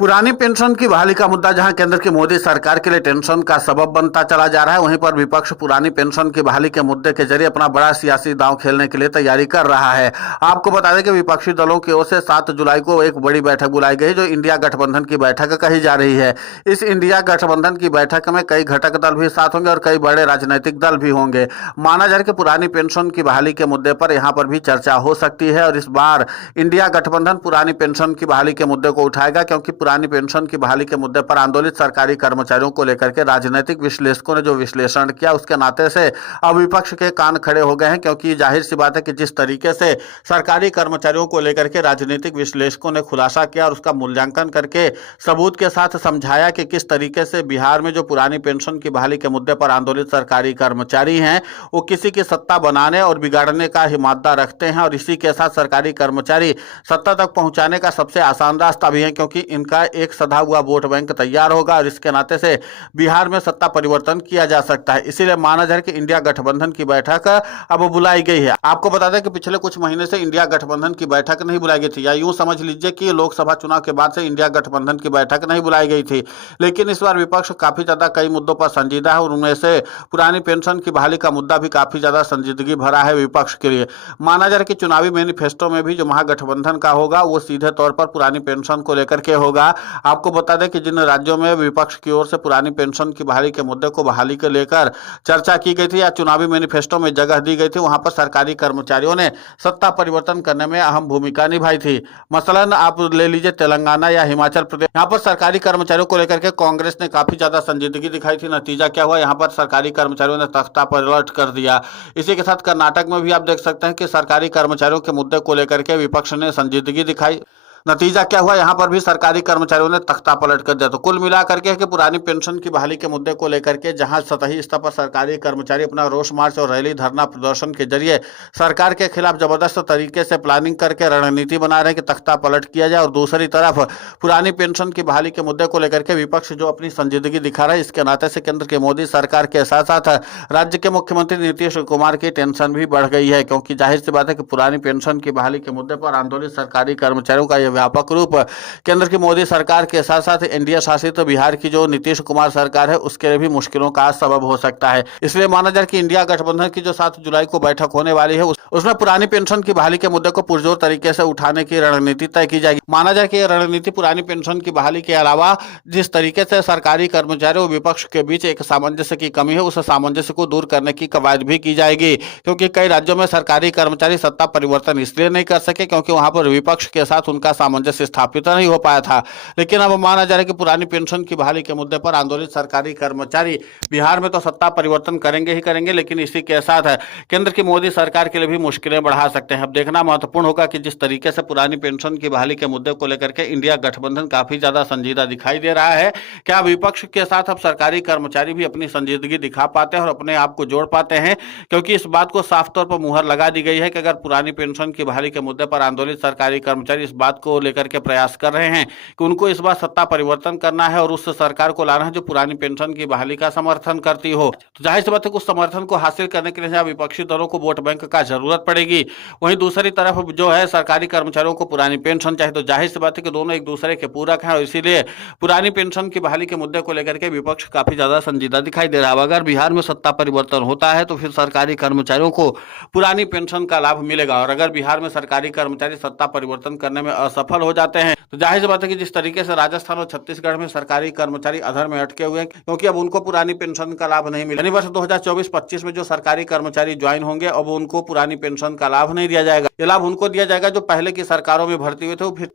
पुरानी पेंशन की बहाली का मुद्दा जहां केंद्र की मोदी सरकार के लिए टेंशन का सबब बनता चला जा रहा है, वहीं पर विपक्ष पुरानी पेंशन की बहाली के मुद्दे के जरिए अपना बड़ा सियासी दांव खेलने के लिए तैयारी कर रहा है। आपको बता दें कि विपक्षी दलों की ओर से 7 जुलाई को एक बड़ी बैठक बुलाई गई, जो इंडिया गठबंधन की बैठक कही जा रही है। इस इंडिया गठबंधन की बैठक में कई घटक दल भी साथ होंगे और कई बड़े राजनीतिक दल भी होंगे। माना जा रहा है कि पुरानी पेंशन की बहाली के मुद्दे पर यहाँ पर भी चर्चा हो सकती है और इस बार इंडिया गठबंधन पुरानी पेंशन की बहाली के मुद्दे को उठाएगा, क्योंकि पुरानी पेंशन की बहाली के मुद्दे पर आंदोलित सरकारी कर्मचारियों को लेकर के राजनीतिक विश्लेषकों ने जो विश्लेषण किया, उसके नाते से अब विपक्ष के कान खड़े हो गए हैं। क्योंकि जाहिर सी बात है कि जिस तरीके से सरकारी कर्मचारियों को लेकर के राजनीतिक विश्लेषकों ने खुलासा किया और उसका मूल्यांकन करके सबूत के साथ समझाया कि किस तरीके से बिहार में जो पुरानी पेंशन की बहाली के मुद्दे पर आंदोलित सरकारी कर्मचारी हैं, वो किसी की सत्ता बनाने और बिगाड़ने का ही मादा रखते हैं और इसी के साथ सरकारी कर्मचारी सत्ता तक पहुंचाने का सबसे आसान रास्ता भी है, क्योंकि इनका एक सधा हुआ वोट बैंक तैयार होगा और इसके नाते से बिहार में सत्ता परिवर्तन किया जा सकता है। इसीलिए माना जा रहा है कि इंडिया गठबंधन की बैठक अब बुलाई गई है। आपको बता दें कि पिछले कुछ महीने से इंडिया गठबंधन की बैठक नहीं बुलाई गई थी, या यूं समझ लीजिए कि लोकसभा चुनाव के बाद से इंडिया गठबंधन की बैठक नहीं बुलाई गई थी। लेकिन इस बार विपक्ष काफी ज्यादा कई मुद्दों पर संजीदा है और उनमें से पुरानी पेंशन की बहाली का मुद्दा भी काफी ज्यादा संजीदगी भरा है विपक्ष के लिए। माना जा रहा है कि चुनावी मैनिफेस्टो में भी जो महागठबंधन का होगा वो सीधे तौर पर पुरानी पेंशन को लेकर के होगा। आपको बता दें कि जिन राज्यों में विपक्ष की ओर से पुरानी पेंशन की बहाली के मुद्दे को बहाली को लेकर चर्चा की गई थी या चुनावी मैनिफेस्टो में जगह दी गई थी, वहां पर सरकारी कर्मचारियों ने सत्ता परिवर्तन करने में अहम भूमिका निभाई थी। मसलन आप ले लीजिए तेलंगाना या हिमाचल प्रदेश, यहाँ पर सरकारी कर्मचारियों को लेकर के कांग्रेस ने काफी ज्यादा संजीदगी दिखाई थी। नतीजा क्या हुआ, यहाँ पर सरकारी कर्मचारियों ने तख्ता पलट कर दिया। इसी के साथ कर्नाटक में भी आप देख सकते हैं कि सरकारी कर्मचारियों के मुद्दे को लेकर के विपक्ष ने संजीदगी दिखाई। नतीजा क्या हुआ, यहाँ पर भी सरकारी कर्मचारियों ने तख्ता पलट कर दिया। तो कुल मिलाकर के कि पुरानी पेंशन की बहाली के मुद्दे को लेकर के जहां सतही स्तर पर सरकारी कर्मचारी अपना रोष मार्च और रैली धरना प्रदर्शन के जरिए सरकार के खिलाफ जबरदस्त तरीके से प्लानिंग करके रणनीति बना रहे हैं कि तख्ता पलट किया जाए, और दूसरी तरफ पुरानी पेंशन की बहाली के मुद्दे को लेकर के विपक्ष जो अपनी संजीदगी दिखा रहा है, इसके नाते से केंद्र की मोदी सरकार के साथ साथ राज्य के मुख्यमंत्री नीतीश कुमार की टेंशन भी बढ़ गई है। क्योंकि जाहिर सी बात है कि पुरानी पेंशन की बहाली के मुद्दे पर आंदोलित सरकारी कर्मचारियों का व्यापक रूप केंद्र की मोदी सरकार के साथ साथ एनडीए शासित बिहार की जो नीतीश कुमार सरकार है उसके लिए भी मुश्किलों का सबब हो सकता है। इसलिए माना जाए कि इंडिया गठबंधन की जो 7 जुलाई को बैठक होने वाली है उसमें पुरानी पेंशन की बहाली के मुद्दे को पुरजोर तरीके से उठाने की रणनीति तय की जाएगी। माना जाए कि यह रणनीति पुरानी पेंशन की बहाली के अलावा जिस तरीके से सरकारी कर्मचारियों और विपक्ष के बीच एक सामंजस्य की कमी है, उस सामंजस्य को दूर करने की कवायद भी की जाएगी। क्योंकि कई राज्यों में सरकारी कर्मचारी सत्ता परिवर्तन इसलिए नहीं कर सके क्योंकि वहां पर विपक्ष के साथ उनका सामंजस्य स्थापित नहीं हो पाया था। लेकिन अब माना जा रहा है कि पुरानी पेंशन की बहाली के मुद्दे पर आंदोलित सरकारी कर्मचारी बिहार में तो सत्ता परिवर्तन करेंगे ही करेंगे, लेकिन इसी के साथ केंद्र की मोदी सरकार के लिए भी मुश्किलें बढ़ा सकते हैं। अब देखना महत्वपूर्ण होगा कि जिस तरीके से पुरानी पेंशन की बहाली के मुद्दे को लेकर के इंडिया गठबंधन काफी ज्यादा संजीदा दिखाई दे रहा है, क्या विपक्ष के साथ अब सरकारी कर्मचारी भी अपनी संजीदगी दिखा पाते हैं और अपने आप को जोड़ पाते हैं। क्योंकि इस बात को साफ तौर पर मुहर लगा दी गई है कि अगर पुरानी पेंशन की बहाली के मुद्दे पर आंदोलित सरकारी कर्मचारी इस बात को लेकर के प्रयास कर रहे हैं कि उनको इस बार सत्ता परिवर्तन करना है और उस सरकार को लाना है जो पुरानी पेंशन की बहाली का समर्थन करती हो, तो जाहिर सी बात है कि उस समर्थन को हासिल करने के लिए जहां विपक्षी दलों को वोट बैंक का जरूरत पड़ेगी, वहीं दूसरी तरफ जो है सरकारी कर्मचारियों को पुरानी पेंशन चाहिए। तो जाहिर सी बात है कि दोनों एक दूसरे के पूरक हैं और इसीलिए पुरानी पेंशन की बहाली के मुद्दे को लेकर के विपक्ष काफी ज्यादा संजीदा दिखाई दे रहा है। अगर बिहार में सत्ता परिवर्तन होता है तो फिर सरकारी कर्मचारियों को पुरानी पेंशन का लाभ मिलेगा, और अगर बिहार में सरकारी कर्मचारी सत्ता परिवर्तन करने में असफल हो जाते हैं तो जाहिर सी बात है कि जिस तरीके से राजस्थान और छत्तीसगढ़ में सरकारी कर्मचारी अधर में अटके हुए हैं क्योंकि अब उनको पुरानी पेंशन का लाभ नहीं मिला। वर्ष 2024-25 में जो सरकारी कर्मचारी ज्वाइन होंगे अब उनको पुरानी पेंशन का लाभ नहीं दिया जाएगा। ये लाभ उनको दिया जाएगा जो पहले की सरकारों में भर्ती हुए थे,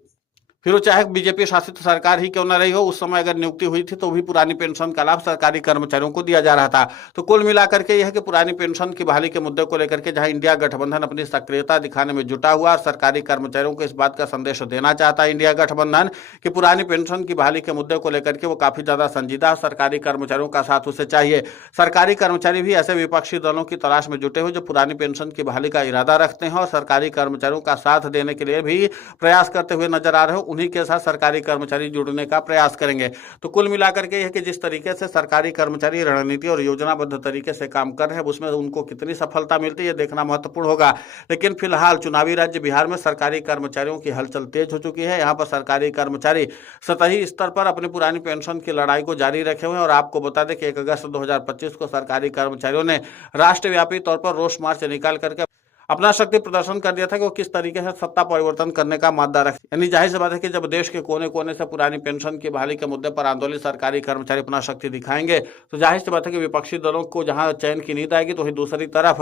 फिर वो चाहे बीजेपी शासित सरकार ही क्यों न रही हो, उस समय अगर नियुक्ति हुई थी तो भी पुरानी पेंशन का लाभ सरकारी कर्मचारियों को दिया जा रहा था। तो कुल मिलाकर के यह है कि पुरानी पेंशन की बहाली के मुद्दे को लेकर के जहां इंडिया गठबंधन अपनी सक्रियता दिखाने में जुटा हुआ और सरकारी कर्मचारियों को इस बात का संदेश देना चाहता है इंडिया गठबंधन कि पुरानी पेंशन की बहाली के मुद्दे को लेकर के वो काफी ज्यादा संजीदा, सरकारी कर्मचारियों का साथ उसे चाहिए। सरकारी कर्मचारी भी ऐसे विपक्षी दलों की तलाश में जुटे हुए जो पुरानी पेंशन की बहाली का इरादा रखते हैं और सरकारी कर्मचारियों का साथ देने के लिए भी प्रयास करते हुए नजर आ रहे हो, उन्हीं के साथ सरकारी कर्मचारी जुड़ने का प्रयास करेंगे। तो कुल मिलाकर के यह कि जिस तरीके से सरकारी कर्मचारी रणनीति और योजनाबद्ध तरीके से काम कर रहे हैं, उसमें उनको कितनी सफलता मिलती है ये देखना महत्वपूर्ण होगा। लेकिन फिलहाल चुनावी राज्य बिहार में सरकारी कर्मचारियों की हलचल तेज हो चुकी है। यहाँ पर सरकारी कर्मचारी सतही स्तर पर अपनी पुरानी पेंशन की लड़ाई को जारी रखे हुए हैं। और आपको बता दें कि 1 अगस्त 2025 को सरकारी कर्मचारियों ने राष्ट्रव्यापी तौर पर रोष मार्च निकाल करके अपना शक्ति प्रदर्शन कर दिया था कि वो किस तरीके से सत्ता परिवर्तन करने का मादा रखे। यानी जाहिर सी बात है कि जब देश के कोने कोने से पुरानी पेंशन की बहाली के मुद्दे पर आंदोलित सरकारी कर्मचारी अपना शक्ति दिखाएंगे, तो जाहिर सी बात है कि विपक्षी दलों को जहां चैन की नींद आएगी, तो वहीं दूसरी तरफ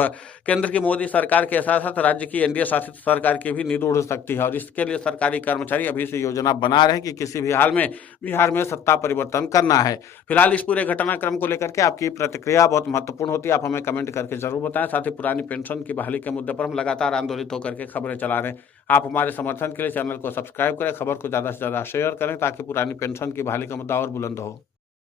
केंद्र की मोदी सरकार के साथ साथ राज्य की एनडीए शासित सरकार की भी नींद उड़ सकती है। और इसके लिए सरकारी कर्मचारी अभी से योजना बना रहे हैं कि किसी भी हाल में बिहार में सत्ता परिवर्तन करना है। फिलहाल इस पूरे घटनाक्रम को लेकर के आपकी प्रतिक्रिया बहुत महत्वपूर्ण होती है, आप हमें कमेंट करके जरूर बताएं। साथ ही पुरानी पेंशन की बहाली के मुद्दे पर हम लगातार आंदोलित होकर के खबरें चला रहे हैं। आप हमारे समर्थन के लिए चैनल को सब्सक्राइब करें, खबर को ज्यादा से ज्यादा शेयर करें ताकि पुरानी पेंशन की बहाली का मुद्दा और बुलंद हो।